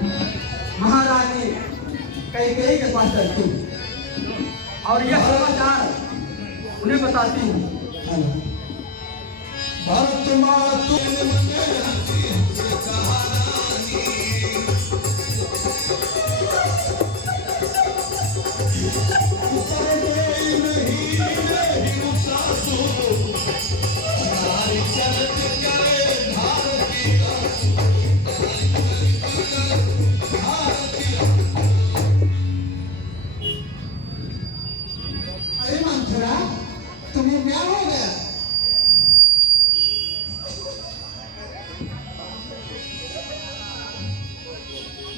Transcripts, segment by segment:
महारानी कैकेयी के पास चलती हूँ और यह समाचार उन्हें बताती हूँ। भरत मातु तुम्हें क्या हो गया?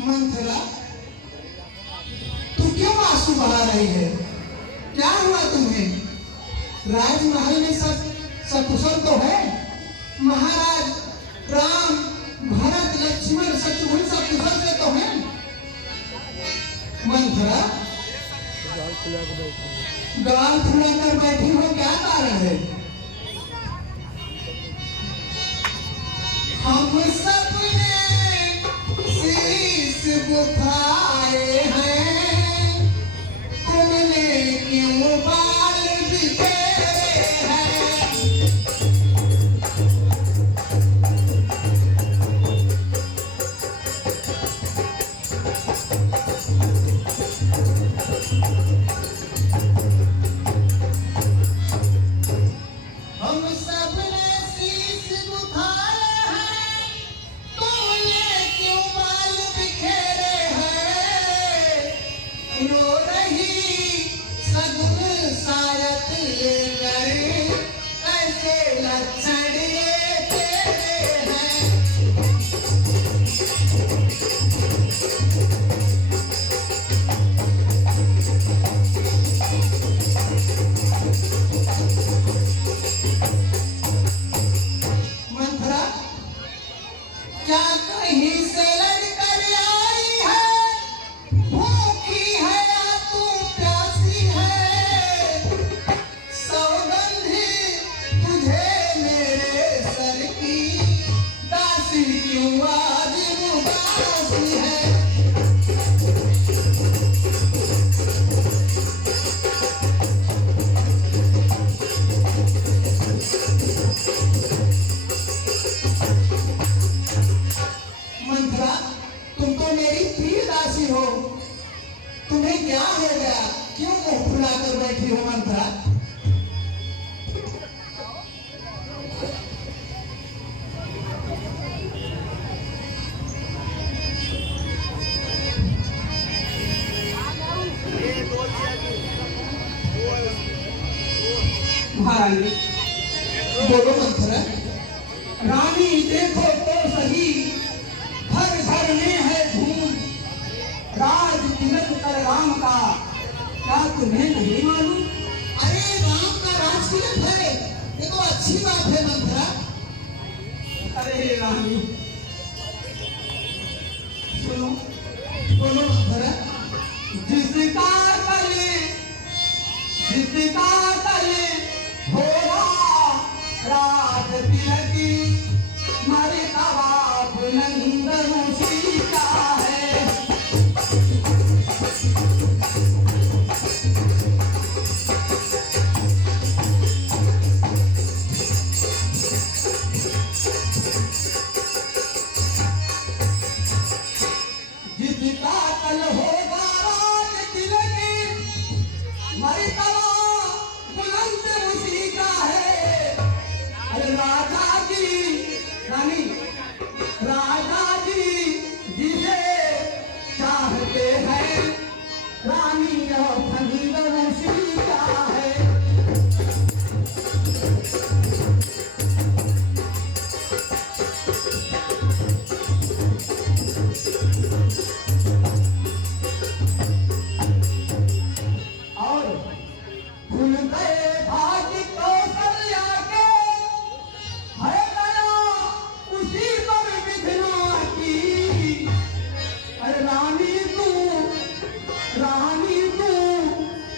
मंथरा, तू क्यों आंसू बहा रही है? क्या हुआ तुम्हें? राजमहल में सब सकुशल तो है? महाराज राम, भरत, लक्ष्मण, शत्रुघ्न सब कुशल से तो हैं? मंथरा, गाल फुलाकर बैठी हो, क्या कारण है? हम सबने शीश बुझाए हैं, तुमने क्यों बाल बिखेरे हैं? हम सबने शीश बुझाए हैं, तुमने क्यों बाल बिखेरे हैं? रो रही सगुन सारत लेकर, ऐसे लक्षण ये तेरे हैं। मंथरा, क्या कहीं से लड़कर आई है? भूखी है या तू प्यासी है? सौगंधी तुझे मेरे सर की, दासी क्यों आज उदासी है? मंथरा, तुम तो मेरी प्रिय दासी हो, तुम्हें क्या हो गया? क्यों मुंह फुलाकर बैठी हो मंथरा? महारानी, बोलो मंथरा। रानी देखो तो सही, घर घर में है धूम, राज तिलक कर राम का, क्या तुम्हें नहीं मालूम? अरे राम का राज तिलक है, ये तो अच्छी बात है मंथरा। अरे रानी सुनो, बोलो मंथरा। जिसका तले होगा राज तिलक, मर्तबा बुलंद उसी का है। जिसका तल होगा राज तिलक, मर्तबा बुलंद उसी का है। अरे राजा जी, रानी, राजा जी जिसे चाहते हैं, रानी और खंडन उसी का है। और खुल गए भाग्य कौशल्या के, है दया उसी पर विधना की। अरे रानी तू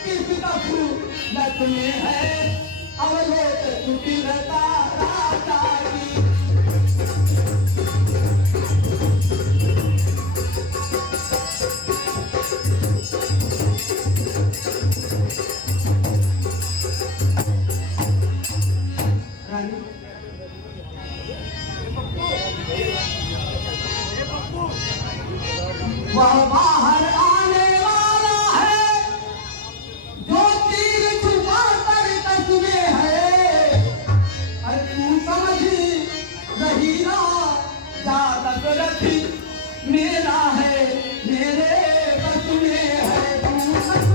किस गफलत में है, अवलोक कुटिलता राजा की। वह बाहर आने वाला है जो तीर छुपा कर कसमे है। अरे तू समझ रही ना जातक रथ मेरा है मेरे बस में है। तू समझ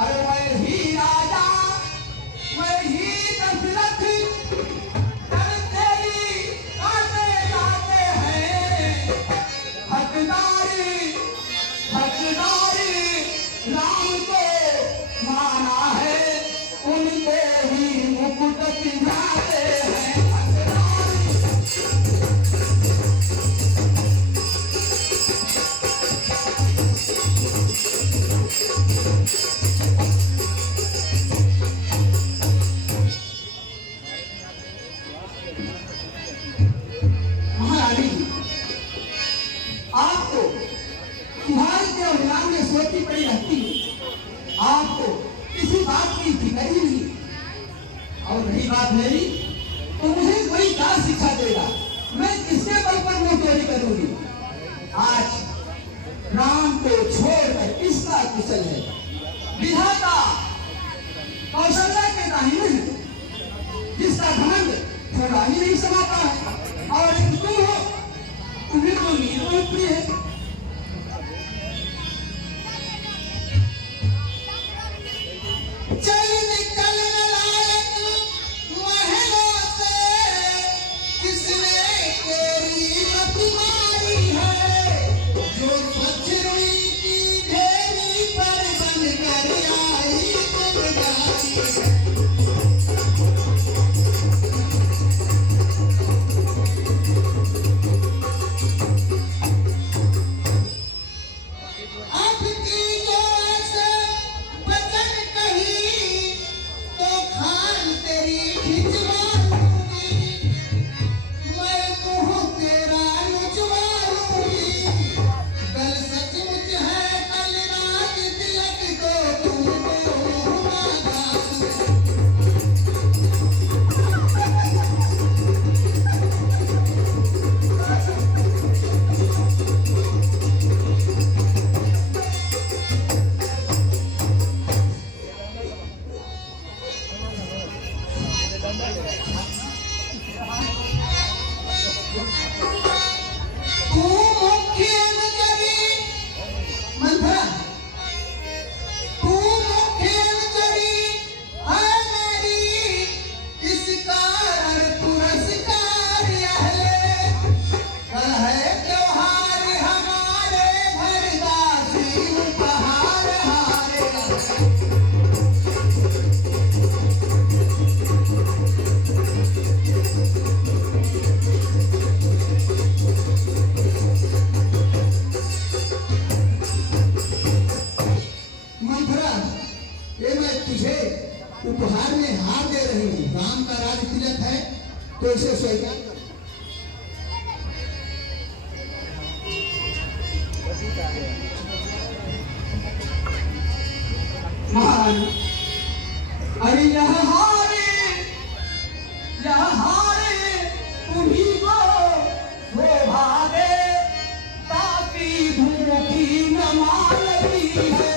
अरे मैं ही राजा मैं ही दशरथ कर तेरी आते जाते हैं। हकदारी हकदारी राम को माना है उनके ही मुकुट जाते हैं। महारानी आपको तुम्हारे के अभिमान में सोचती पड़ी रहती है। आपको किसी बात की फिक्र ही नहीं। और रही बात मेरी तो मुझे कोई क्या शिक्षा देगा। मैं किसके बल पर मुंह चोरी करूंगी। आज राम को छोड़कर किसका कुशल है। विधाता कौशल्या के दाहिने है जिसका घमंड थोड़ा ही नहीं समाता है। और एक तुम हो तुम्हें तो नींद बहुत प्रिय है। चल निकल नायक महलों से किसने तेरी मत मारी है। जो स्वच्छ रुई की ढेरी पर बन कर आई गुलजारी है। उपहार में हार दे रही हूँ। राम का राज तिलक है तो इसे स्वीकार कर। महारानी अरे यह हारे तुम्ही को शोभा दे ताकि धूठी न मालती है।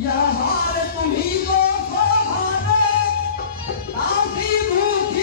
यह हार तुम्ही को शोभा दे ताकि धूठी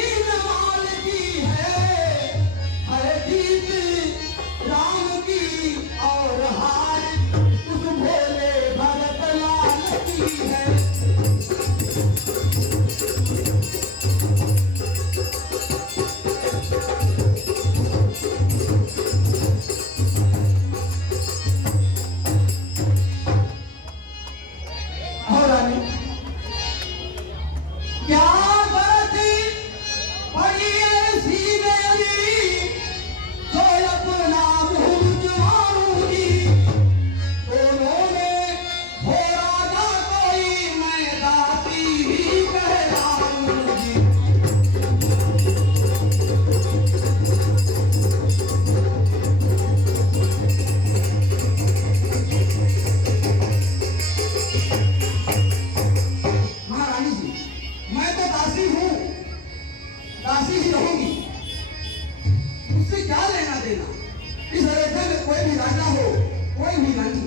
भी नहीं,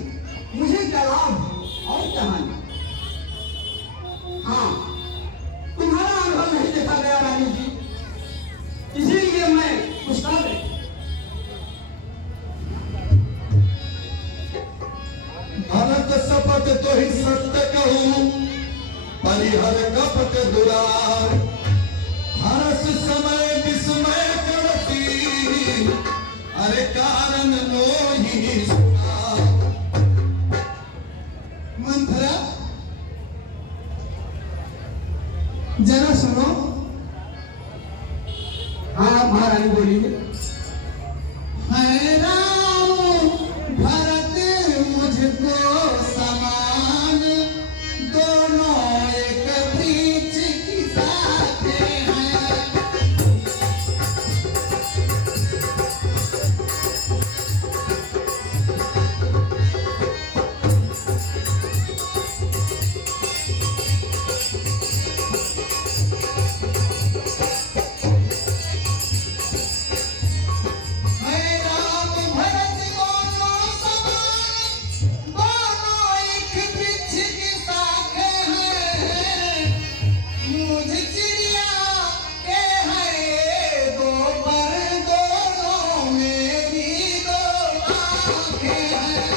मुझे क्या लाभ और क्या हानि? हाँ, तुम्हारा अनुभव नहीं देखा गया रानी जी, इसीलिए मैं कुछ कह रही। भरत शपथ तो ही सत्य कहूँ, परिहर कपट दुरार, हरस समय विस्मय करती, अरे कारण लोही सुना। मंथरा, जरा सुनो। हाँ महारानी बोलिए। है राम भरत मुझको समान, दोनों एक वृक्ष की शाखे हैं। है राम भरत दोनों समान, दोनों एक वृक्ष की शाखे हैं। मुझ चिड़िया के हैं दो पर, दोनों मेरी दो आंखें हैं।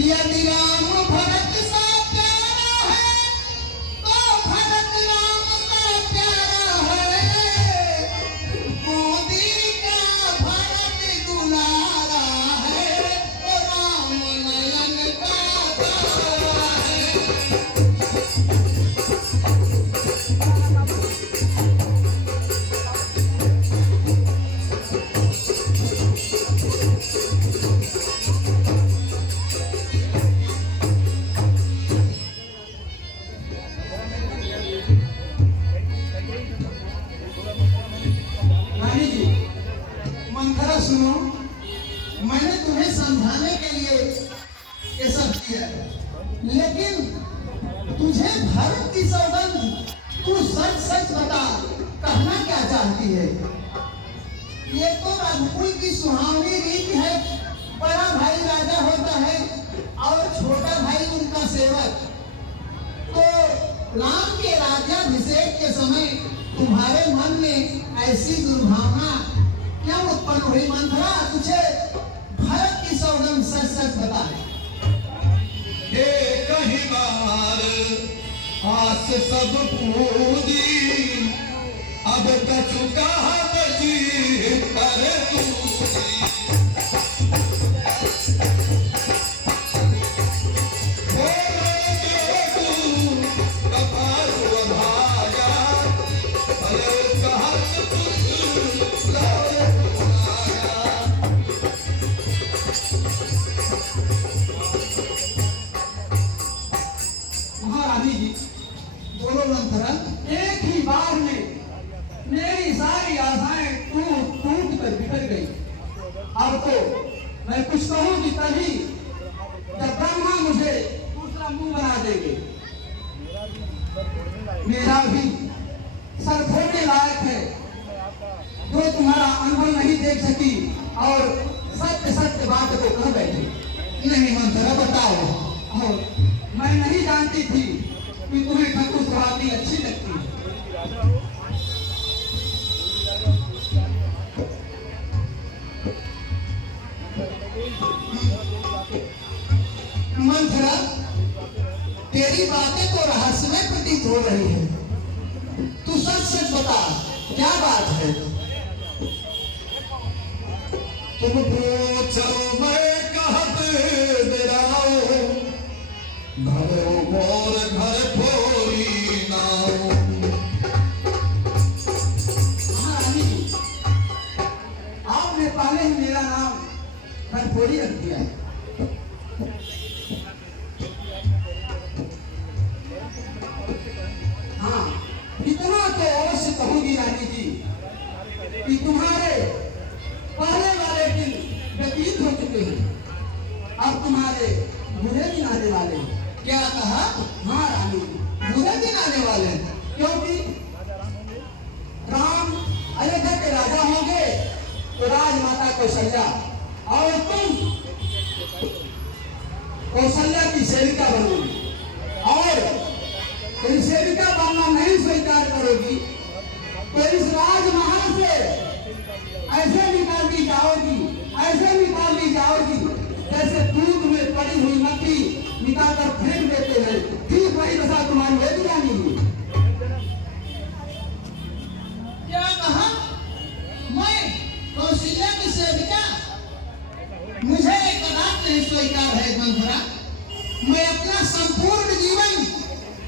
यदि राम भरत सा प्यारा है, तो भरत राम सा प्यारा है। मोदी का भरत दुलारा है, तो राम नयन का तारा है। रानी जी, मंथरा सुनो, मैंने तुम्हें समझाने के लिए ये सब किया है, लेकिन तुझे भरत की सौगंध, तू सच सच बता, कहना क्या चाहती है? ये तो रघुकुल की सुहावनी रीत है, बड़ा भाई राजा होता है और छोटा भाई उनका सेवक। तो राम के राज्याभिषेक के समय तुम्हारे मन में ऐसी दुर्भावना क्या उत्पन्न हुई? मंथरा, तुझे भरत की सौगंध सच सच बता। हे कहीं बार आस सब पूजी, अब कछु कहा बची कर दूजी। महारानी जी, बोलो मंथरा। एक ही बार में मेरी सारी आशाएं टूट टूट कर बिखर गई। अब तो मैं कुछ कहूंगी तभी जब ब्रह्मा मुझे दूसरा मुंह बना देंगे। मेरा भी सर फोड़ने लायक है, जो तुम्हारा अनुभव नहीं देख सकी और सत्य सत्य बात को कह बैठी। नहीं मंथरा, बताओ। और मैं नहीं जानती थी कि तुम्हें ठाकुर सुहावनी अच्छी लगती है। मंथरा, तेरी बातें तो रहस्यमय प्रतीत हो रही है। तू सच सच बता, क्या बात है? तुम पूछो मैं कहत दिलाओ, घरो मोर घर फोरी नाओ। महारानी जी, आपने पहले ही मेरा नाम घरफोड़ी रख दिया है। हाँ, इतना तो अवश्य कहूंगी रानी जी कि तुम्हारे पहले वाले दिन व्यतीत हो चुके हैं। अब तुम्हारे बुरे दिन आने वाले हैं। क्या कहा? हाँ रानी, बुरे दिन आने वाले हैं। क्योंकि राम अयोध्या के राजा होंगे तो राजमाता कौशल्या और तुम कौशल्या की सेविका बनोगी, और यदि सेविका बनना नहीं स्वीकार करोगी तो इस राजमहल से ऐसे निकाल दी जाओगी, ऐसे निकाल दी जाओगी जैसे दूध में पड़ी हुई मक्खी निकाल कर फेंक देते हैं, ठीक वही दशा तुम्हारी होगी रानी। क्या कहा? मैं कौशल्या की सेविका? मुझे कदापि नहीं स्वीकार है मंथरा। मैं अपना संपूर्ण जीवन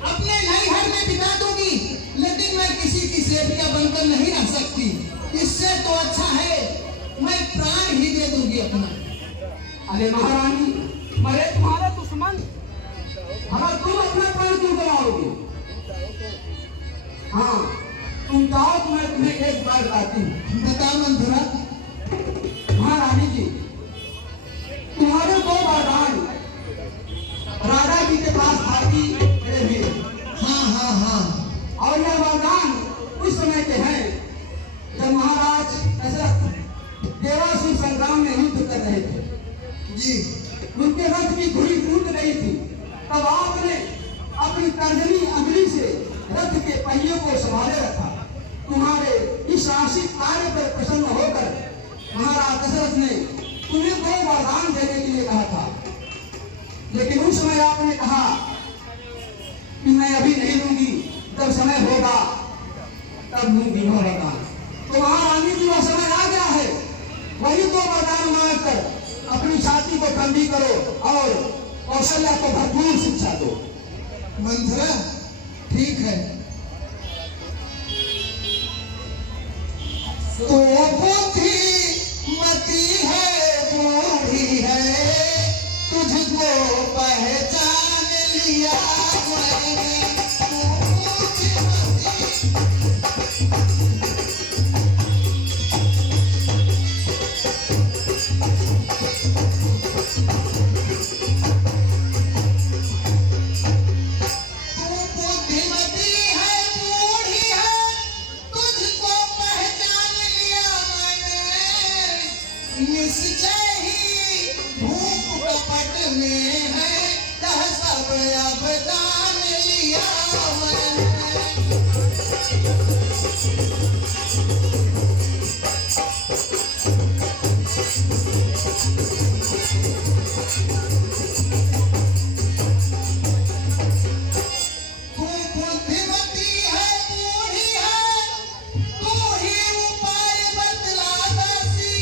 अपने नैहर में बिता दूंगी, लेकिन मैं किसी की सेविका बनकर नहीं रह सकती। इससे तो अच्छा है मैं प्राण ही दे दूंगी अपना। अरे महारानी, मरे तुम्हारे दुश्मन, अगर तुम अपना प्राण क्यों गवाओगे? हाँ तुम जाओ तो मैं तुम्हें एक बात बताती हूँ। बता मंथरा। महारानी जी, तुम्हारे दो वरदान राजा जी के पास था कि हाँ हाँ हाँ। और यह वरदान उस समय के हैं जब महाराज दशरथ देवासुर संग्राम में युद्ध कर रहे थे जी। उनके रथ की धुरी टूट गई थी, तब आपने अपनी तर्जनी अंगुली से रथ के पहियों को संभाले रखा। तुम्हारे इस आशिक कार्य पर प्रसन्न होकर महाराज दशरथ ने तुम्हें दो वरदान देने के लिए कहा था, लेकिन उस समय आपने कहा कि मैं अभी नहीं लूंगी, जब समय होगा तब लूंगी वह वरदान। तो महारानी जी वह समय आ गया है, वही दो वरदान मांगकर अपनी छाती को ठंडी करो और कौशल्या को भरपूर शिक्षा दो। मंथरा ठीक है। तो बुद्धि मती है बूढ़ी है, तुझको पहचान लिया मैंने। निश्चय ही भूख कपट में है, यह सब अब जान लिया तू बुद्धिमती है बूढ़ी है, तू ही उपाय बतला दसी,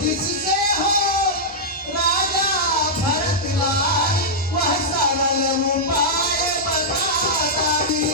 जिससे हो राजा भरत लाल वह सरल उपाय बता दी।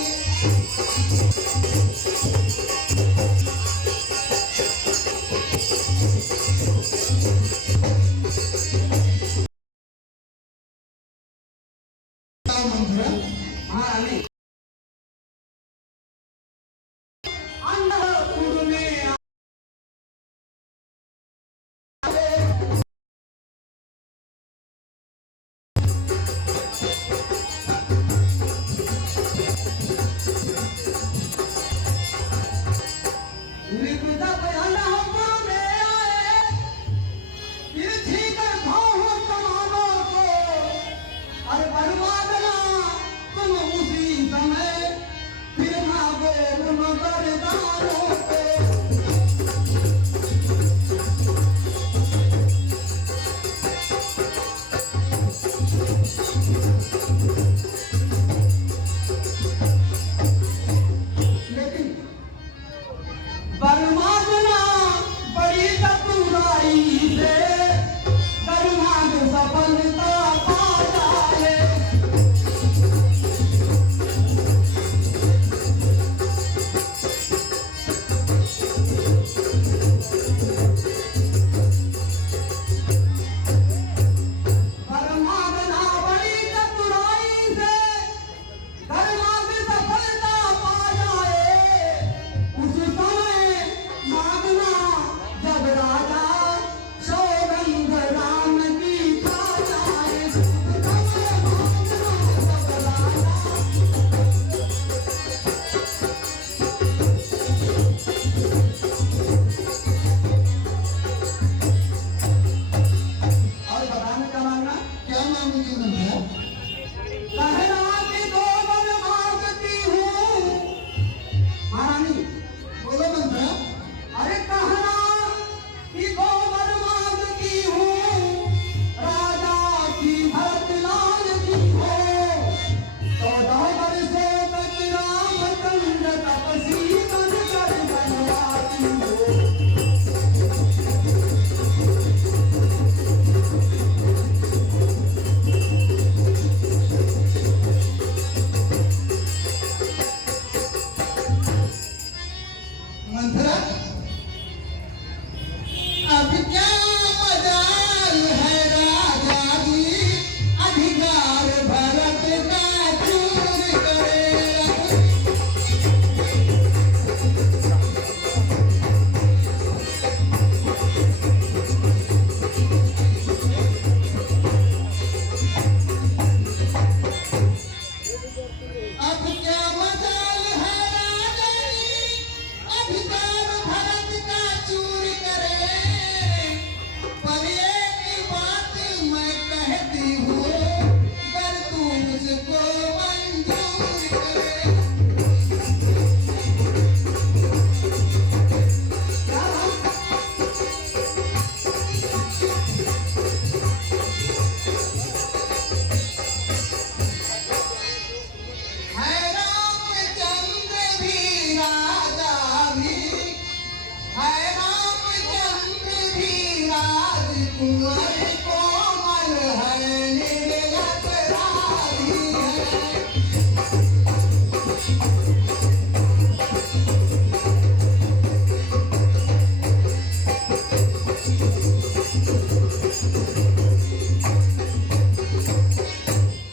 कुंवर कोमल है निर्गत राधी है।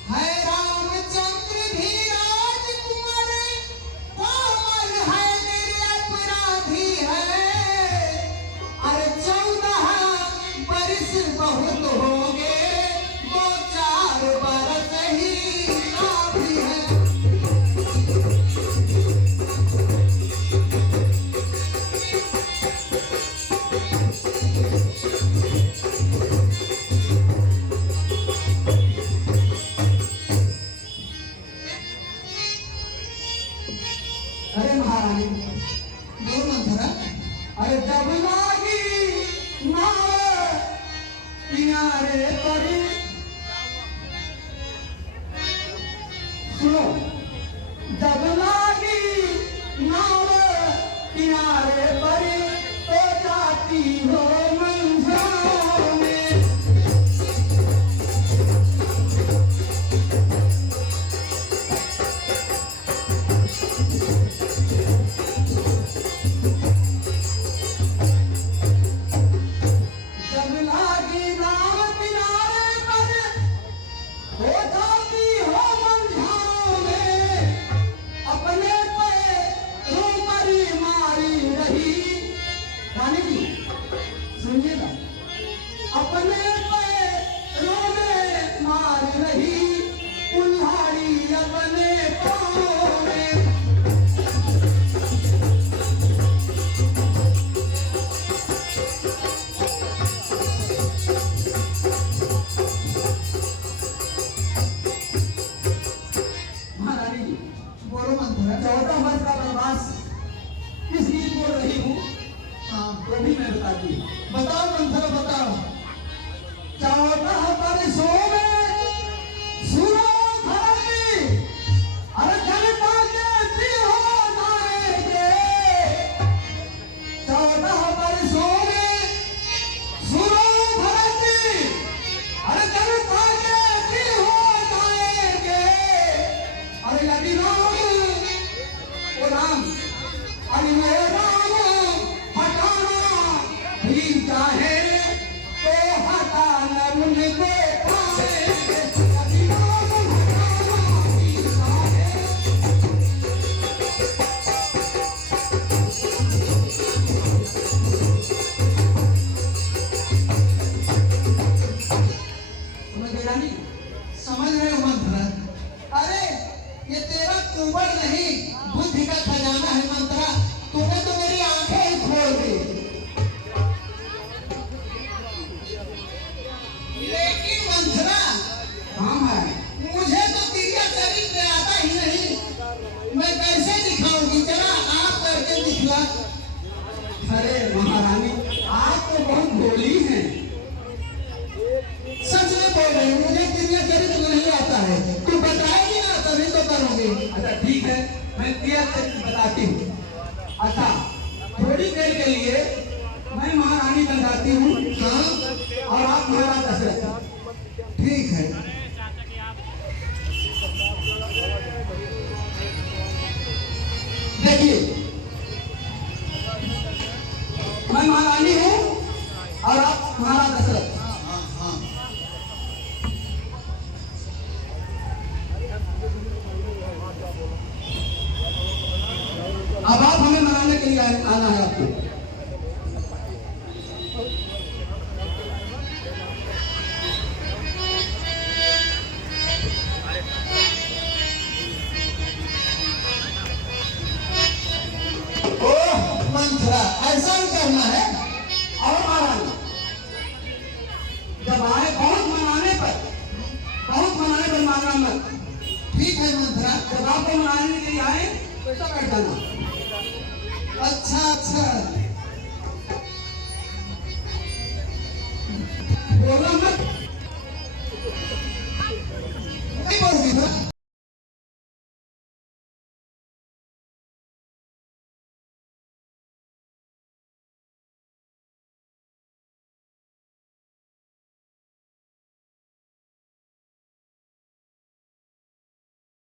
है रामचंद्र भी राजकुंवर कोमल है निरपराधी है। अरे 14 बरिस बहुत हो गए, 2-4 बरस ही काफी है। अरे महारानी, बोल मंथरा। अरे जब लागी नाव किनारे पर, सुनो, जब लागी नाव किनारे पर तो जाती हो मंझाओं में। जब लागी नाव किनारे पर हो जाती हो मंझाओं में। अपने पे रूमरी मारी रही, रानी जी सुनिएगा, अपने पे रोने मार रही कुल्हाड़ी अपने पाँव में। महारानी जी, बोलो मंथरा। 14 वर्ष का वनवास किस लिए बोल रही हूँ हाँ, वो भी मैं बताती हूँ। बताओ मंथरा बताओ। 14 वर्षों में सुनो धरती, अरे जनता कहती हो जाएंगे। 14 वर्षों में सुनो धरती, अरे जनता कहती हो जाएंगे। अरे यदि राम, अरे वो राम हटाना भी चाहे तो हटा न उनको पाएंगे। यदि राम हटाना भी चाहे, समझ गई रानी? समझ रहे हो मंथरा? अरे ये तेरा कुंवर नहीं, बुद्धि का खजाना है मंथरा। तूने तो मेरी आंखें ही खोल दी। लेकिन मंथरा, हाँ है। मुझे तो तिरिया चरित्र आता ही नहीं, मैं कैसे दिखाऊंगी? जरा आप करके दिखला। अरे महारानी, आप तो बहुत भोली हैं। सच में बोल रही हूँ, मुझे तिरिया चरित्र नहीं आता है। तू बताएगी ना तभी तो करूंगी। अच्छा ठीक है, मैं क्लियर करके बताती हूँ। अच्छा, थोड़ी देर के लिए मैं महारानी बन जाती हूँ। हाँ, और आप महाराज दशरथ। ठीक है। देखिए, मैं महारानी हूँ और आप महाराज दशरथ। हाँ हाँ हाँ। अब आप हमें मनाने के लिए आना है आपको। ओह मंथरा, ऐसा ही करना है। और महारानी, जब आए बहुत मनाने पर मानना मत। ठीक है मंथरा। जब आपको मनाने के लिए आए तो ऐसा कर देना। अच्छा अच्छा। बोलना मत। नहीं